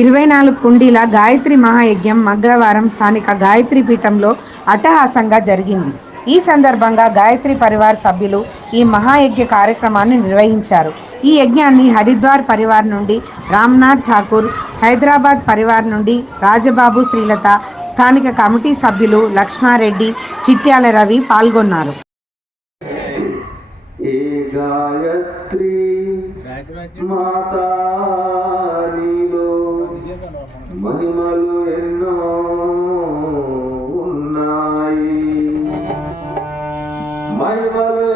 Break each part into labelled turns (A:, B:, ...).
A: ఇరవై నాలుగు కుండీల గాయత్రి మహాయజ్ఞం మంగళవారం స్థానిక గాయత్రి పీఠంలో అట్టహాసంగా జరిగింది. ఈ సందర్భంగా గాయత్రి పరివార్ సభ్యులు ఈ మహాయజ్ఞ కార్యక్రమాన్ని నిర్వహించారు. ఈ యజ్ఞాన్ని హరిద్వార్ పరివార్ నుండి రామ్నాథ్ ఠాకూర్ హైదరాబాద్ పరివార్ నుండి రాజబాబు శ్రీలత స్థానిక కమిటీ సభ్యులు లక్ష్మారెడ్డి చిట్యాల రవి పాల్గొన్నారు.
B: గాయత్రి మాతా నీలో మహిమలు ఎన్నో ఉన్నాయి. మహిమలు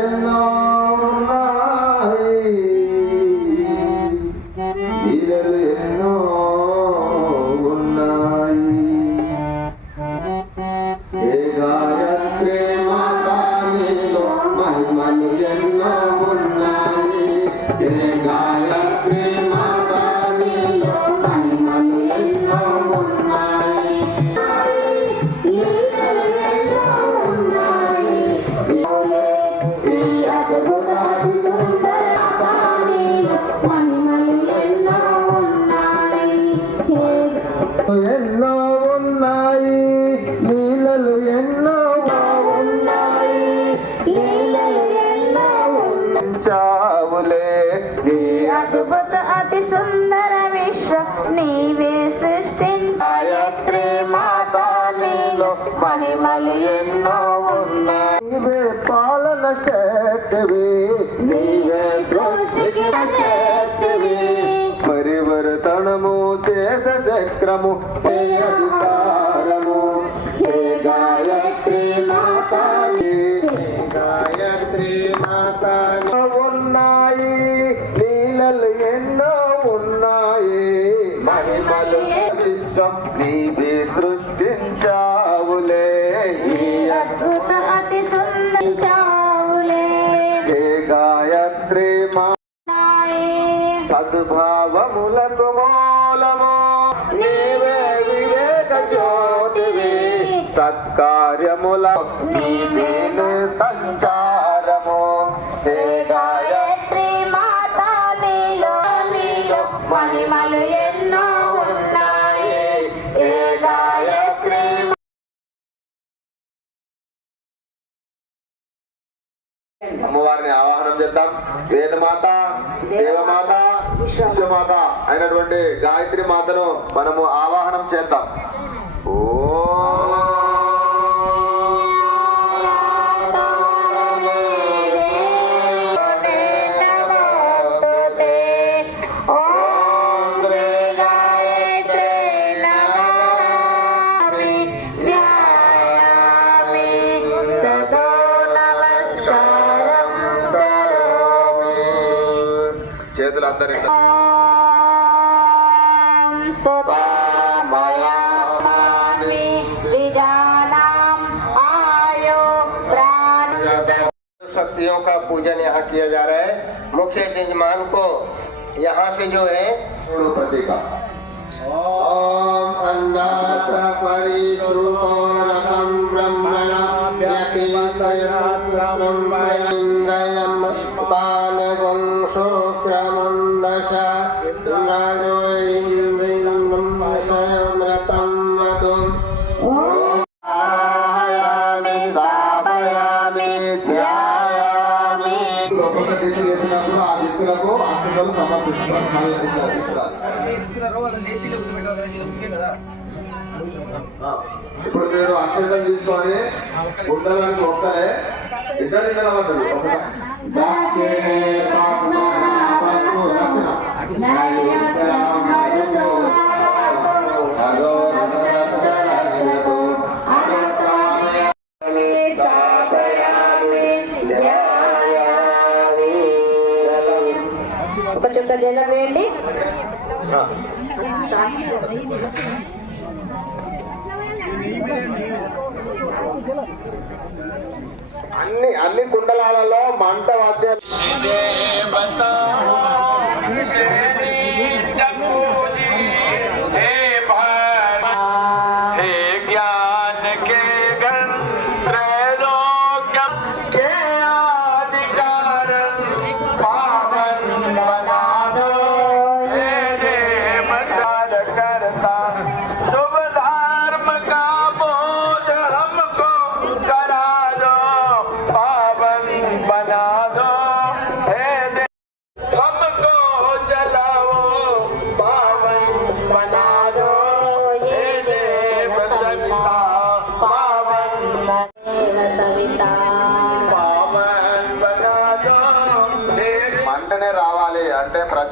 B: God. చేతివి నీవే సృష్టికి చేతివి పరివర్తనము చేస చక్రము అధికారము హే గాయత్రి మాతా గాయత్రి మాతా. ఉన్నాయి లీలలు ఎన్నో ఉన్నాయి. మహిమలు ఇష్టం నీవే సృష్టించావులే. ఈ
C: అద్భుత
B: సద్భావములకు మూలము. నీవే వివేక జ్యోతివి సత్కార్యముల నీవే సంచారము విశ్వమాత అయినటువంటి గాయత్రి మాతను మనము ఆవాహనం చేద్దాం. ఓ.
C: ఓం శ్రీ
D: शक्तियों का पूजन यहाँ किया जा रहा है। मुख्य यजमान को यहाँ से जो है
B: का।
D: ओम
B: अन्ना परिपूर्ण ఇప్పుడు మీరు అక్షతలు తీసుకొని ఉండడానికి ఒక్కరే ఇద్దరు నిలబడ్డారు ఒక అన్ని అన్ని కుండలాలలో మంట వాద్యాలు
E: అంటే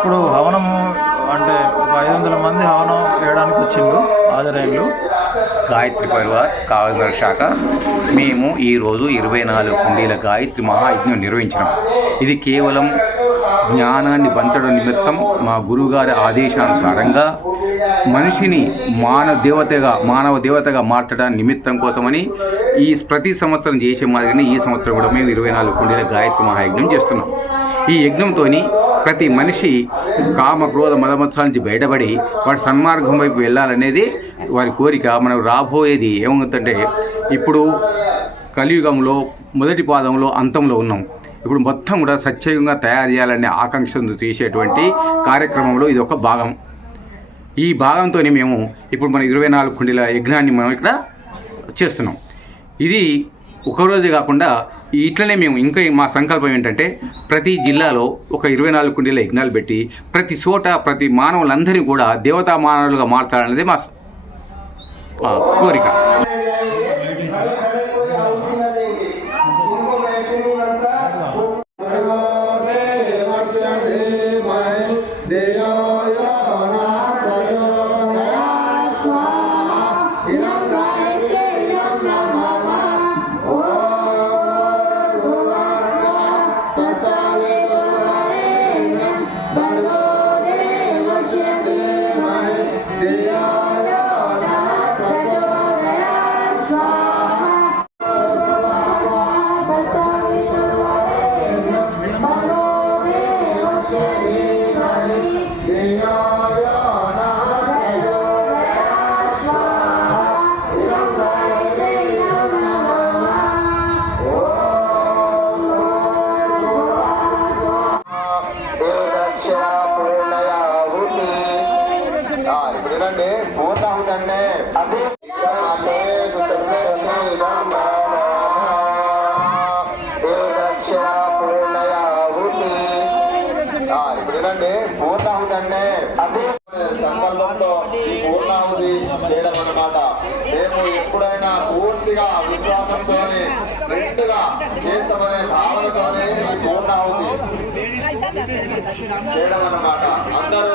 F: ఇప్పుడు హవనం అంటే ఒక ఐదు వందల మంది హవనం వేయడానికి వచ్చిండ్రు హాజరైండ్రు
B: గాయత్రి పరివార్ కాగజనగర్ శాఖ. మేము ఈరోజు ఇరవై నాలుగు కుండీల గాయత్రి మహాయజ్ఞం నిర్వహించినాం. ఇది కేవలం జ్ఞానాన్ని పంచడం నిమిత్తం మా గురువుగారి ఆదేశానుసారంగా మనిషిని మానవ దేవతగా మానవ దేవతగా మార్చడానికి నిమిత్తం కోసమని ఈ ప్రతి సంవత్సరం చేసే మాదిరిని ఈ సంవత్సరం కూడా మేము ఇరవై నాలుగు కుండీల గాయత్రి మహాయజ్ఞం చేస్తున్నాం. ఈ యజ్ఞంతోని ప్రతి మనిషి కామ క్రోధ మదమత్సాల నుంచి బయటపడి వాడు సన్మార్గం వైపు వెళ్ళాలనేది వారి కోరిక. మనకు రాబోయేది ఏమవుతుందంటే ఇప్పుడు కలియుగంలో మొదటి పాదంలో అంతంలో ఉన్నాం. ఇప్పుడు మొత్తం కూడా సత్యయుగంగా తయారు చేయాలనే ఆకాంక్షను చేసేటువంటి కార్యక్రమంలో ఇది ఒక భాగం. ఈ భాగంతోనే మేము ఇప్పుడు మన ఇరవై నాలుగు కుండీల యజ్ఞాన్ని మనం ఇక్కడ చేస్తున్నాం. ఇది ఒకరోజు కాకుండా ఇట్లనే మేము ఇంకా మా సంకల్పం ఏంటంటే ప్రతి జిల్లాలో ఒక ఇరవై నాలుగు కుండీల యజ్ఞాలు పెట్టి ప్రతి చోట ప్రతి మానవులందరినీ కూడా దేవతా మానవులుగా మార్చాలనేది మా కోరిక.
E: సంకల్పంతో ఈ పూర్ణాహుతి చేయడం అనమాట మేము ఎప్పుడైనా పూర్తిగా విశ్వాసంతో రెండుగా చేస్తామనే భావనతోనే ఈ పూర్ణాహుతి చేయడం అనమాట అందరూ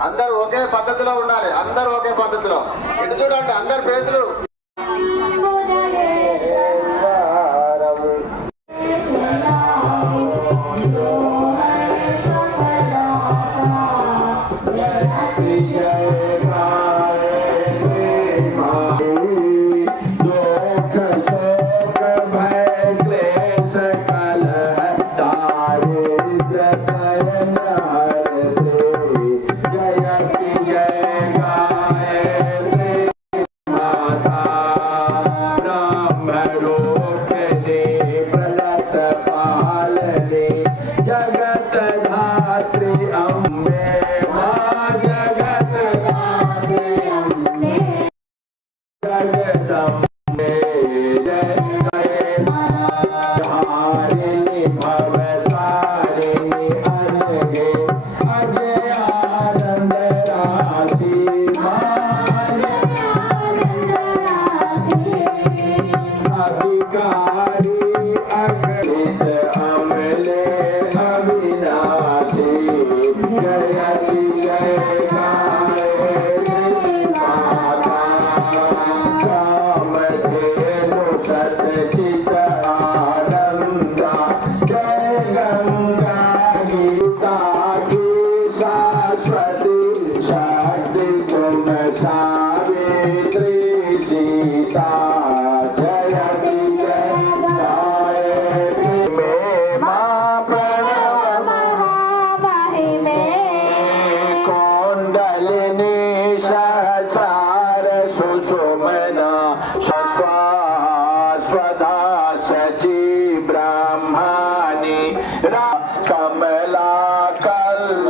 E: అందరూ ఒకే పద్ధతిలో ఉండాలి. అందరూ ఒకే పద్ధతిలో. ఇటు చూడండి అందరు పేసులు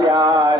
E: या